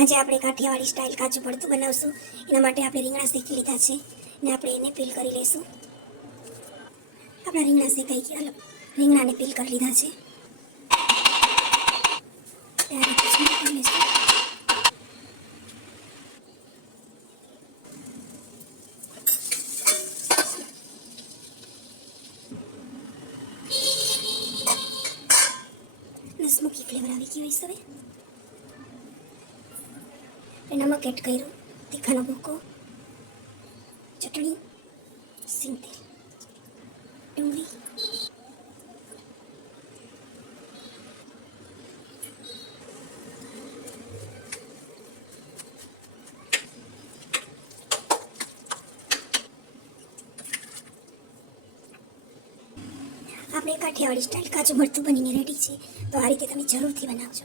આજે આપણે કાઠિયાવાડી સ્ટાઇલ કાચું ભરતું બનાવશું. એના માટે આપણે રીંગણા શેકી લીધા છે ને આપણે એને પીલ કરી લઈશું. આપણા રીંગણા શેકાઈ ગયા. રીંગણાને પીલ કરી લીધા છે. સ્મોકી ફ્લેવર આવી ગયો છે. હવે નમક એડ કર્યું, તીખાનો ભૂકો, ચટણી, સિંગતેલ, ડુંગળી, આપણે કાઠિયાવાડી સ્ટાઇલ કાચું ભરતું બનીને રેડી છે. તો આ રીતે તમે જરૂરથી બનાવજો.